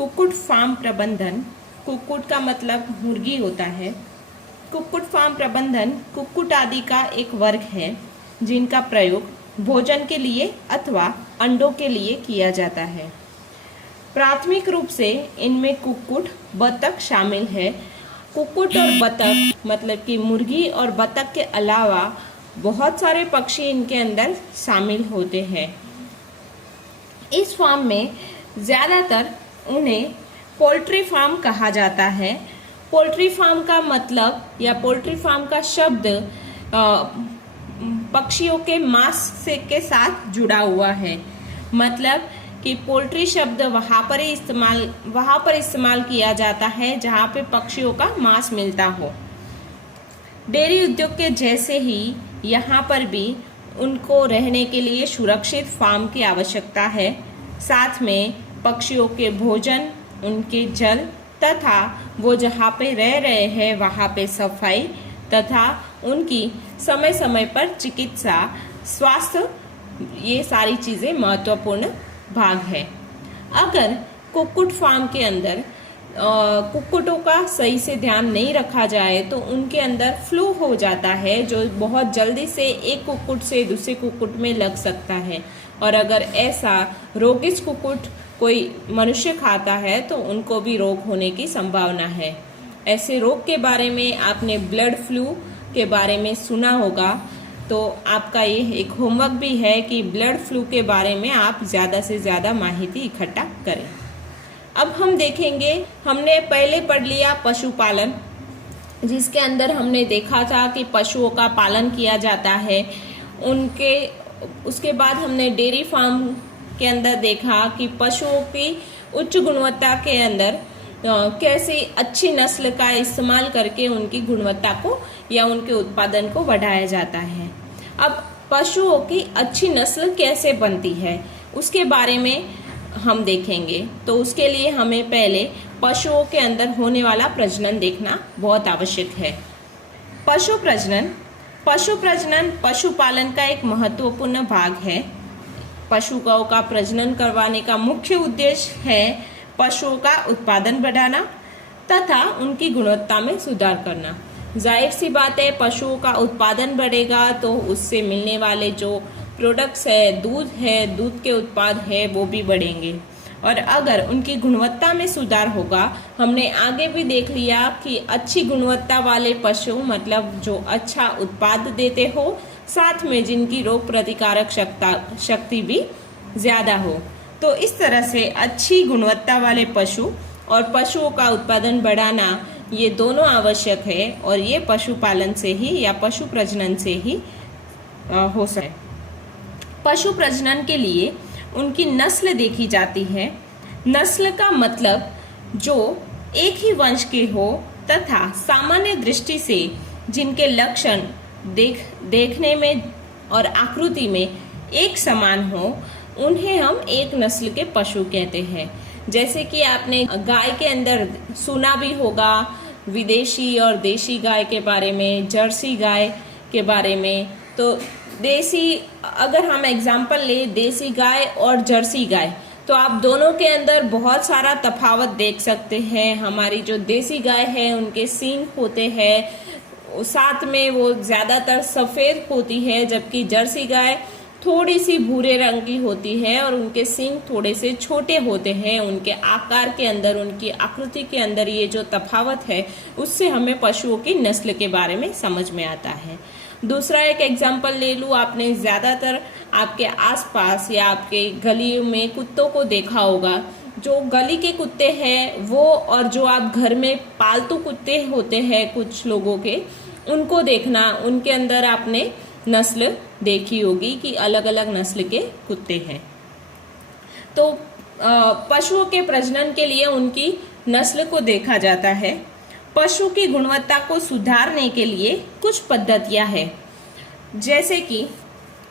कुक्कुट फार्म प्रबंधन, कुक्कुट का मतलब मुर्गी होता है। कुक्कुट फार्म प्रबंधन कुक्कुट आदि का एक वर्ग है जिनका प्रयोग भोजन के लिए अथवा अंडों के लिए किया जाता है। प्राथमिक रूप से इनमें कुक्कुट, बतख शामिल है। कुक्कुट और बतख मतलब कि मुर्गी और बतख के अलावा बहुत सारे पक्षी इनके अंदर शामिल होते हैं। इस फार्म में ज़्यादातर उन्हें पोल्ट्री फार्म कहा जाता है। पोल्ट्री फार्म का मतलब या पोल्ट्री फार्म का शब्द पक्षियों के मांस से के साथ जुड़ा हुआ है। मतलब कि पोल्ट्री शब्द वहाँ पर इस्तेमाल किया जाता है जहाँ पे पक्षियों का मांस मिलता हो। डेयरी उद्योग के जैसे ही यहाँ पर भी उनको रहने के लिए सुरक्षित फार्म की आवश्यकता है। साथ में पक्षियों के भोजन, उनके जल तथा वो जहाँ पे रह रहे हैं वहाँ पे सफाई तथा उनकी समय समय पर चिकित्सा, स्वास्थ्य, ये सारी चीज़ें महत्वपूर्ण भाग है। अगर कुक्कुट फार्म के अंदर कुक्कुटों का सही से ध्यान नहीं रखा जाए तो उनके अंदर फ्लू हो जाता है जो बहुत जल्दी से एक कुक्कुट से दूसरे कुक्कुट में लग सकता है। और अगर ऐसा रोगिष्ट कुक्कुट कोई मनुष्य खाता है तो उनको भी रोग होने की संभावना है। ऐसे रोग के बारे में आपने ब्लड फ्लू के बारे में सुना होगा, तो आपका ये एक होमवर्क भी है कि ब्लड फ्लू के बारे में आप ज़्यादा से ज़्यादा माहिती इकट्ठा करें। अब हम देखेंगे, हमने पहले पढ़ लिया पशुपालन, जिसके अंदर हमने देखा था कि पशुओं का पालन किया जाता है। उसके बाद हमने डेयरी फार्म के अंदर देखा कि पशुओं की उच्च गुणवत्ता के अंदर कैसे अच्छी नस्ल का इस्तेमाल करके उनकी गुणवत्ता को या उनके उत्पादन को बढ़ाया जाता है। अब पशुओं की अच्छी नस्ल कैसे बनती है उसके बारे में हम देखेंगे। तो उसके लिए हमें पहले पशुओं के अंदर होने वाला प्रजनन देखना बहुत आवश्यक है। पशु प्रजनन पशुपालन का एक महत्वपूर्ण भाग है। पशुओं का प्रजनन करवाने का मुख्य उद्देश्य है पशुओं का उत्पादन बढ़ाना तथा उनकी गुणवत्ता में सुधार करना। जाहिर सी बात है, पशुओं का उत्पादन बढ़ेगा तो उससे मिलने वाले जो प्रोडक्ट्स है, दूध के उत्पाद है, वो भी बढ़ेंगे। और अगर उनकी गुणवत्ता में सुधार होगा, हमने आगे भी देख लिया कि अच्छी गुणवत्ता वाले पशु मतलब जो अच्छा उत्पाद देते हो, साथ में जिनकी रोग प्रतिकारक शक्ति भी ज़्यादा हो। तो इस तरह से अच्छी गुणवत्ता वाले पशु और पशुओं का उत्पादन बढ़ाना, ये दोनों आवश्यक है और ये पशुपालन से ही या पशु प्रजनन से ही हो सकता है। पशु प्रजनन के लिए उनकी नस्ल देखी जाती है। नस्ल का मतलब जो एक ही वंश के हो तथा सामान्य दृष्टि से जिनके लक्षण देखने में और आकृति में एक समान हो, उन्हें हम एक नस्ल के पशु कहते हैं। जैसे कि आपने गाय के अंदर सुना भी होगा विदेशी और देशी गाय के बारे में, जर्सी गाय के बारे में। तो देसी, अगर हम एग्जाम्पल ले देसी गाय और जर्सी गाय, तो आप दोनों के अंदर बहुत सारा तफावत देख सकते हैं। हमारी जो देसी गाय है उनके सींग होते हैं, साथ में वो ज़्यादातर सफ़ेद होती है, जबकि जर्सी गाय थोड़ी सी भूरे रंग की होती है और उनके सींग थोड़े से छोटे होते हैं। उनके आकार के अंदर, उनकी आकृति के अंदर ये जो तफावत है उससे हमें पशुओं की नस्ल के बारे में समझ में आता है। दूसरा एक एग्जाम्पल ले लूँ, आपने ज़्यादातर आपके आसपास या आपके गली में कुत्तों को देखा होगा। जो गली के कुत्ते हैं वो, और जो आप घर में पालतू कुत्ते होते हैं कुछ लोगों के, उनको देखना, उनके अंदर आपने नस्ल देखी होगी कि अलग अलग नस्ल के कुत्ते हैं। तो पशुओं के प्रजनन के लिए उनकी नस्ल को देखा जाता है। पशु की गुणवत्ता को सुधारने के लिए कुछ पद्धतियां हैं। जैसे कि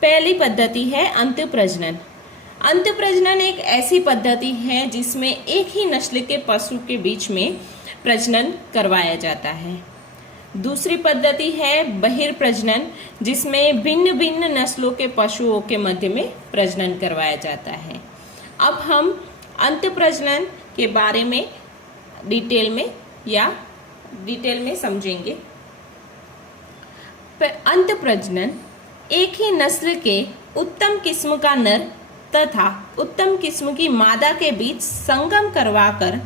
पहली पद्धति है अंतःप्रजनन। अंतःप्रजनन एक ऐसी पद्धति है जिसमें एक ही नस्ल के पशु के बीच में प्रजनन करवाया जाता है। दूसरी पद्धति है बहिर्प्रजनन, जिसमें भिन्न भिन्न नस्लों के पशुओं के मध्य में प्रजनन करवाया जाता है। अब हम अंतःप्रजनन के बारे में डिटेल में समझेंगे। अंत प्रजनन एक ही नस्ल के उत्तम किस्म का नर तथा उत्तम किस्म की मादा के बीच संगम करवाकर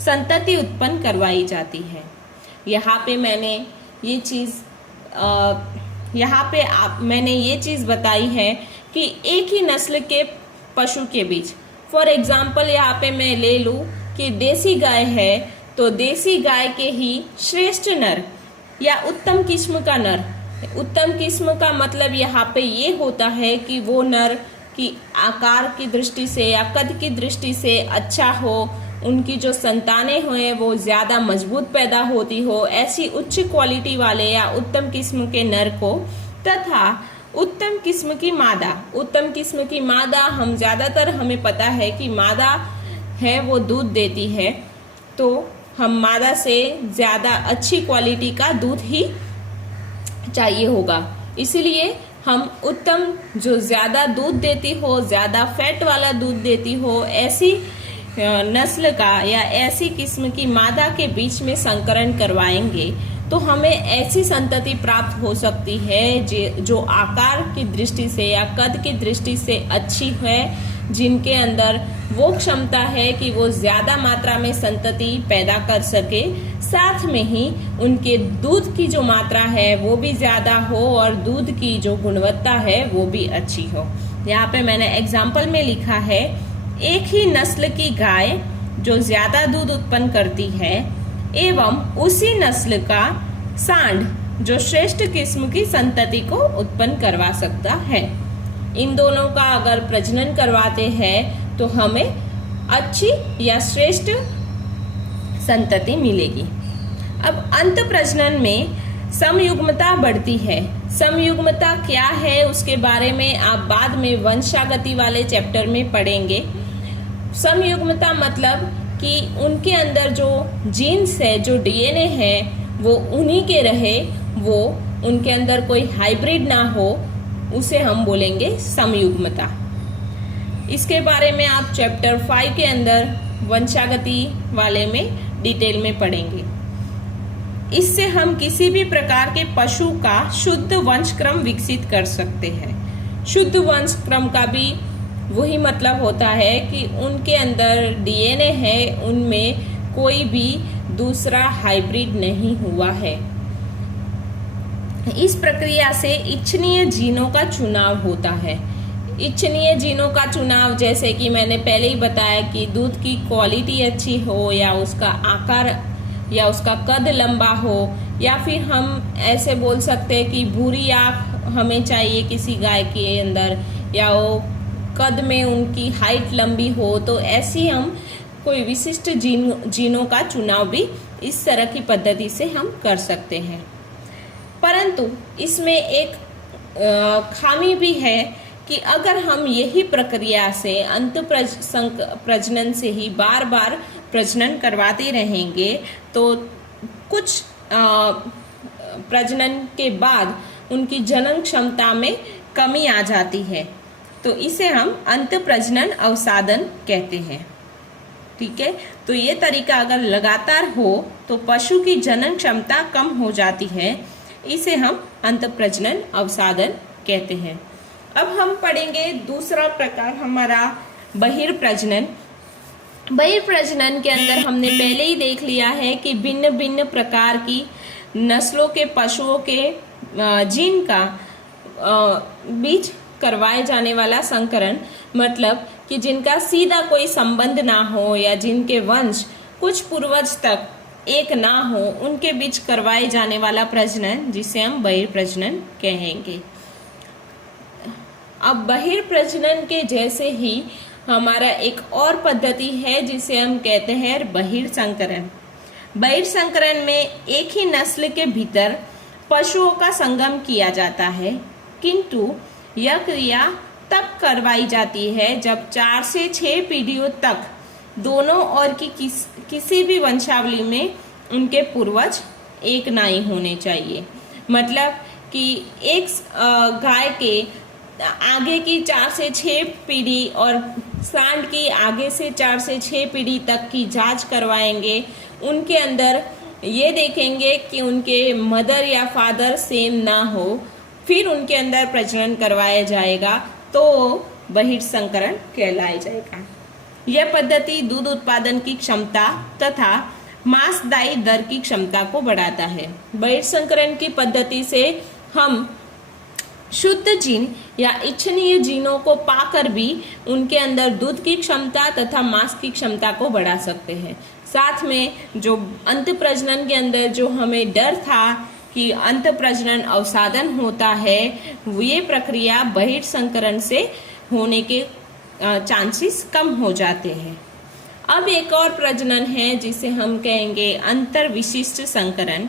संतति उत्पन्न करवाई जाती है। यहाँ पे मैंने ये चीज बताई है कि एक ही नस्ल के पशु के बीच, फॉर एग्जाम्पल यहाँ पे मैं ले लूँ कि देसी गाय है तो देसी गाय के ही श्रेष्ठ नर या उत्तम किस्म का नर, उत्तम किस्म का मतलब यहाँ पे ये होता है कि वो नर की आकार की दृष्टि से या कद की दृष्टि से अच्छा हो, उनकी जो संतानें हुए वो ज्यादा मजबूत पैदा होती हो, ऐसी उच्च क्वालिटी वाले या उत्तम किस्म के नर को, तथा उत्तम किस्म की मादा हम ज्यादातर हमें पता है कि मादा है वो दूध देती है, तो हम मादा से ज्यादा अच्छी क्वालिटी का दूध ही चाहिए होगा। इसलिए हम उत्तम जो ज्यादा दूध देती हो, ज्यादा फैट वाला दूध देती हो, ऐसी नस्ल का या ऐसी किस्म की मादा के बीच में संकरण करवाएंगे तो हमें ऐसी संतति प्राप्त हो सकती है जो आकार की दृष्टि से या कद की दृष्टि से अच्छी है, जिनके अंदर वो क्षमता है कि वो ज्यादा मात्रा में संतति पैदा कर सके, साथ में ही उनके दूध की जो मात्रा है वो भी ज्यादा हो और दूध की जो गुणवत्ता है वो भी अच्छी हो। यहाँ पे मैंने एग्जाम्पल में लिखा है, एक ही नस्ल की गाय जो ज्यादा दूध उत्पन्न करती है एवं उसी नस्ल का सांड जो श्रेष्ठ किस्म की संतति को उत्पन्न करवा सकता है। इन दोनों का अगर प्रजनन करवाते हैं तो हमें अच्छी या श्रेष्ठ संतति मिलेगी। अब अंत प्रजनन में समयुग्मता बढ़ती है। समयुग्मता क्या है उसके बारे में आप बाद में वंशागति वाले चैप्टर में पढ़ेंगे। समयुग्मता मतलब कि उनके अंदर जो जीन्स है, जो डीएनए है, वो उन्हीं के रहे, वो उनके अंदर कोई हाइब्रिड ना हो, उसे हम बोलेंगे समयुग्मता। इसके बारे में आप चैप्टर 5 के अंदर वंशागति वाले में डिटेल में पढ़ेंगे। इससे हम किसी भी प्रकार के पशु का शुद्ध वंशक्रम विकसित कर सकते हैं। शुद्ध वंशक्रम का भी वही मतलब होता है कि उनके अंदर डीएनए है, उनमें कोई भी दूसरा हाइब्रिड नहीं हुआ है। इस प्रक्रिया से इच्छनीय जीनों का चुनाव होता है। इच्छनीय जीनों का चुनाव जैसे कि मैंने पहले ही बताया कि दूध की क्वालिटी अच्छी हो या उसका आकार या उसका कद लंबा हो, या फिर हम ऐसे बोल सकते हैं कि भूरी आँख हमें चाहिए किसी गाय के अंदर, या वो कद में उनकी हाइट लंबी हो, तो ऐसी हम कोई विशिष्ट जीनों का चुनाव भी इस तरह की पद्धति से हम कर सकते हैं। परंतु इसमें एक खामी भी है कि अगर हम यही प्रक्रिया से अंत प्रजनन से ही बार बार प्रजनन करवाते रहेंगे तो कुछ प्रजनन के बाद उनकी जनन क्षमता में कमी आ जाती है, तो इसे हम अंत प्रजनन अवसादन कहते हैं। ठीक है, तो ये तरीका अगर लगातार हो तो पशु की जनन क्षमता कम हो जाती है, इसे हम अंत प्रजनन अवसादन कहते हैं। अब हम पढ़ेंगे दूसरा प्रकार हमारा बहिर्प्रजनन। बहिर्प्रजनन के अंदर हमने पहले ही देख लिया है कि भिन्न भिन्न प्रकार की नस्लों के पशुओं के जीन का बीच करवाए जाने वाला संकरण, मतलब कि जिनका सीधा कोई संबंध ना हो या जिनके वंश कुछ पूर्वज तक एक ना हो, उनके बीच करवाए जाने वाला प्रजनन जिसे हम बहिर्प्रजनन कहेंगे। अब बहिर्प्रजनन के जैसे ही हमारा एक और पद्धति है जिसे हम कहते हैं बहिर्संकरण। बहिर्संकरण में एक ही नस्ल के भीतर पशुओं का संगम किया जाता है, किंतु यह क्रिया तब करवाई जाती है जब 4 से 6 पीढ़ियों तक दोनों और की किसी भी वंशावली में उनके पूर्वज एक ना ही होने चाहिए। मतलब कि एक गाय के आगे की 4 से 6 पीढ़ी और सांड की आगे से 4 से 6 पीढ़ी तक की जांच करवाएंगे। उनके अंदर ये देखेंगे कि उनके मदर या फादर सेम ना हो, फिर उनके अंदर प्रजनन करवाया जाएगा तो बहिर्संकरण कहलाया जाएगा। यह पद्धति दूध उत्पादन की क्षमता तथा मांसदायी दर की क्षमता को बढ़ाता है। बहिर्संकरण की पद्धति से हम शुद्ध जीन या इच्छनीय जीनों को पाकर भी उनके अंदर दूध की क्षमता तथा मांस की क्षमता को बढ़ा सकते हैं। साथ में जो अंत प्रजनन के अंदर जो हमें डर था कि अंत प्रजनन अवसादन होता है, ये प्रक्रिया बहिर्संकरण से होने के चांसेस कम हो जाते हैं। अब एक और प्रजनन है जिसे हम कहेंगे अंतर विशिष्ट संकरण।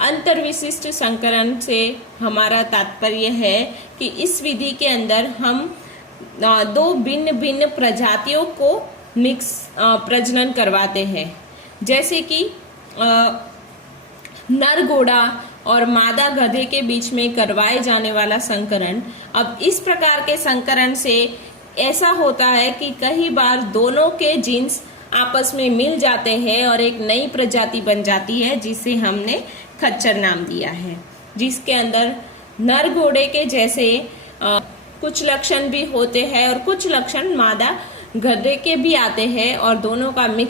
अंतर विशिष्ट संकरण से हमारा तात्पर्य है कि इस विधि के अंदर हम 2 भिन्न भिन्न प्रजातियों को मिक्स प्रजनन करवाते हैं, जैसे कि नर घोड़ा और मादा गधे के बीच में करवाए जाने वाला संकरण। अब इस प्रकार के संकरण से ऐसा होता है कि कई बार दोनों के जीन्स आपस में मिल जाते हैं और एक नई प्रजाति बन जाती है जिसे हमने खच्चर नाम दिया है, जिसके अंदर नर घोड़े के जैसे कुछ लक्षण भी होते हैं और कुछ लक्षण मादा गधे के भी आते हैं और दोनों का मिक्स